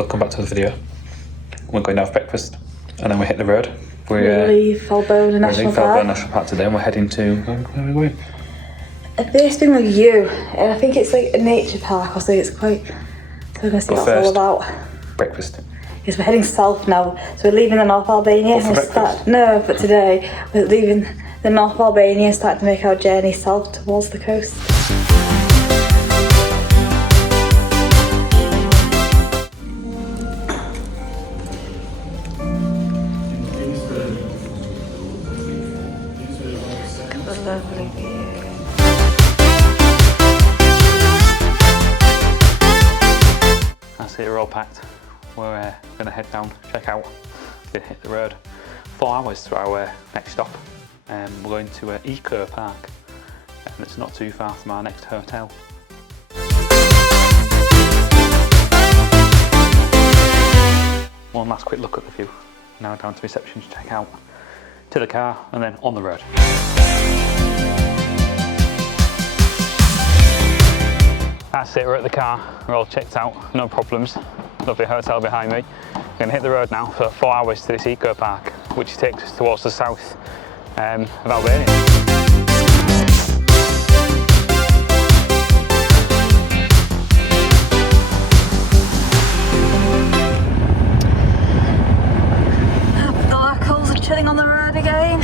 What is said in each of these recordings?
we'll come back to the video. We're going to have breakfast and then we hit the road. We leave Albania National Park today and we're heading to, where are we going? A base thing with you, and I think it's like a nature park or so. It's quite, so we're going to see what it's all about. Breakfast. Yes, we're heading south now, so we're leaving the North Albania. No, but today we're leaving the North Albania and starting to make our journey south towards the coast. Lovely view. That's it, we're all packed. We're going to head down, check out, then hit the road. 4 hours to our next stop. We're going to Eco Park, and it's not too far from our next hotel. One last quick look at the view. Now down to reception to check out, to the car, and then on the road. That's it, we're at the car, we're all checked out, no problems. Lovely hotel behind me. We're going to hit the road now for 4 hours to this Eco Park, which takes us towards the south of Albania. The locals are chilling on the road again.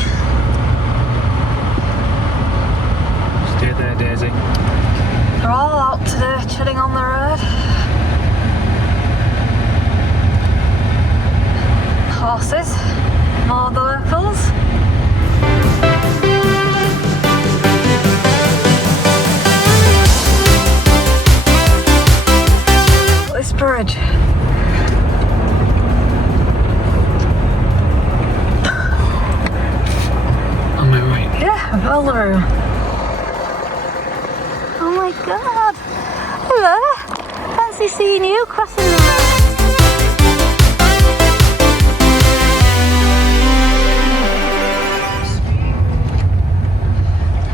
Stay there, Daisy. They're all out today, chilling on the road. Horses, more of the locals. This bridge. On my right? Yeah, all the room. Oh my god! Hello! Fancy seeing you crossing the road.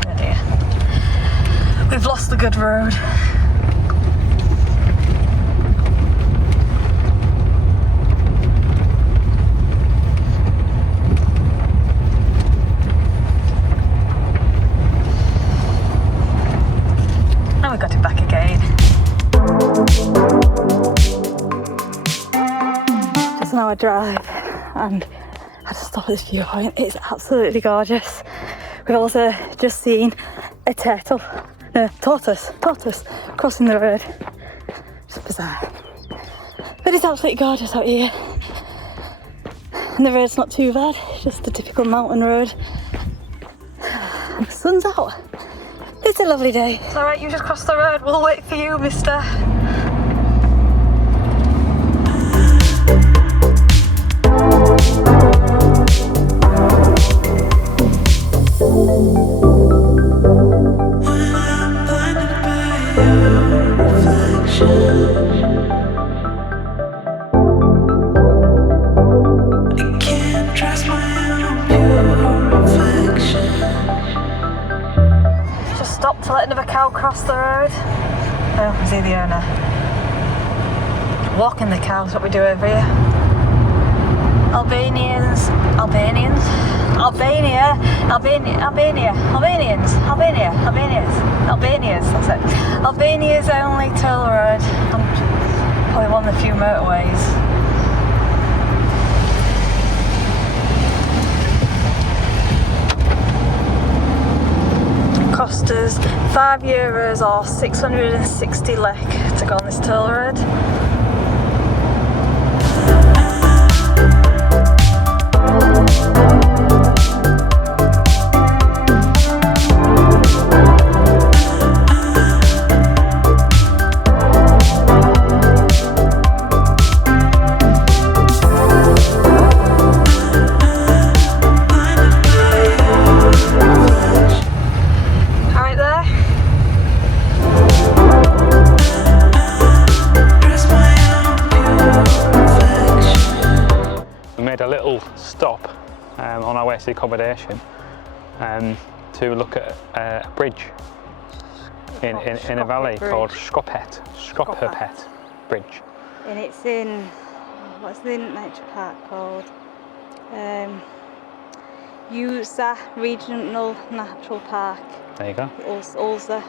Oh dear. We've lost the good road. We got it back again. Just an hour drive and I had to stop at this viewpoint. It's absolutely gorgeous. We've also just seen a tortoise crossing the road. Just bizarre. But it's absolutely gorgeous out here. And the road's not too bad, it's just a typical mountain road. And the sun's out. It's a lovely day. It's alright, you just crossed the road. We'll wait for you, mister. Stop to let another cow cross the road. Oh, is he the owner? Walking the cows, what we do over here. Albanians, Albania, that's it. Albania's only toll road, probably one of the few motorways. Cost us €5 or 660 lek to go on this toll road. Stop on our way to the accommodation to look at a bridge in a valley called Skopet Bridge. and it's in, what's the nature park called? Ulza Regional Nature Park. There you go. Ulza.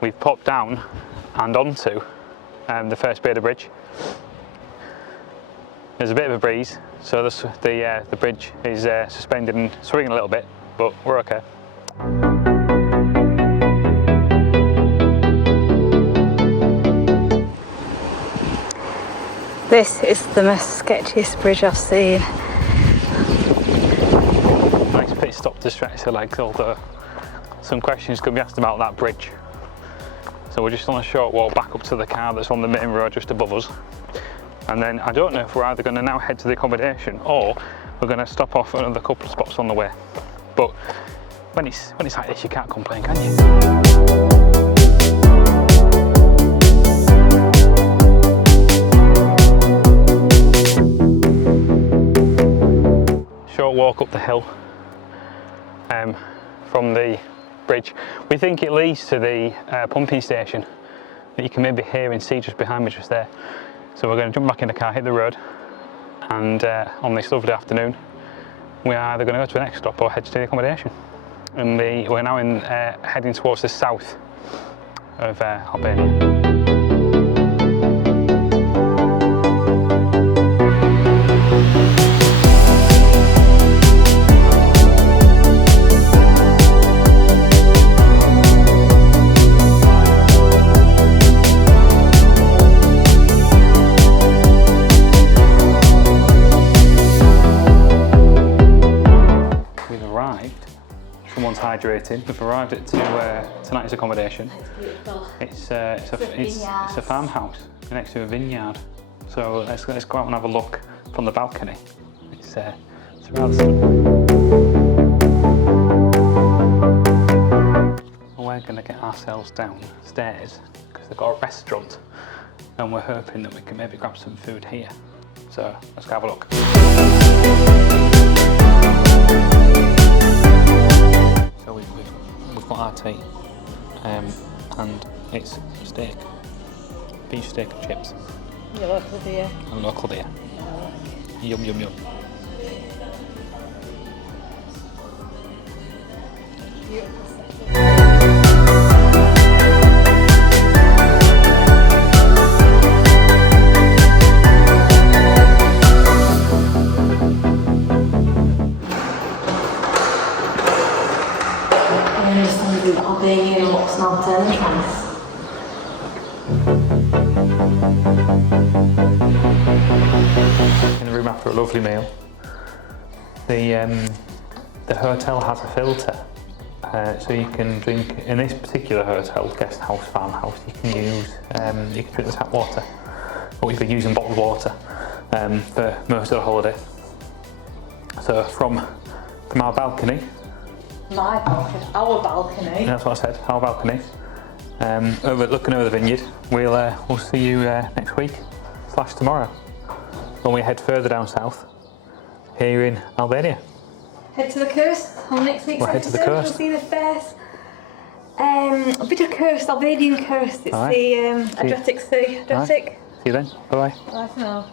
We've popped down and onto the first bit of the bridge. There's a bit of a breeze, so the bridge is suspended and swinging a little bit, but we're okay. This is the most sketchiest bridge I've seen. Nice pit stop to stretch the legs, although some questions could be asked about that bridge. So we're just on a short walk back up to the car that's on the main road just above us. And then I don't know if we're either going to now head to the accommodation or we're going to stop off at another couple of spots on the way. But when it's like this, you can't complain, can you? Short walk up the hill from the bridge. We think it leads to the pumping station that you can maybe hear and see just behind me, just there. So we're going to jump back in the car, hit the road, and on this lovely afternoon, we are either going to go to the next stop or head to the accommodation. And we're now heading towards the south of Albania. Someone's hydrating. We've arrived at tonight's accommodation. It's a farmhouse next to a vineyard. So let's go out and have a look from the balcony. It's rather stunning. We're going to get ourselves downstairs because they've got a restaurant, and we're hoping that we can maybe grab some food here. So let's go have a look. So we've got our tea, and it's steak, beef steak and chips. Your local beer. And local beer. Yum yum yum. Albania looks not entrance. In the room after a lovely meal. The hotel has a filter, so you can drink in this particular hotel, guest house, farmhouse. You can drink the tap water, but we've been using bottled water for most of the holiday. So from our balcony. My balcony, our balcony. That's what I said, our balcony. Looking over the vineyard. We'll see you next week / tomorrow when we head further down south here in Albania. Head to the coast on next week's Head to the coast. We'll see the first bit of coast, Albanian coast. It's the Adriatic Sea. Right. See you then. Bye bye. Bye for now.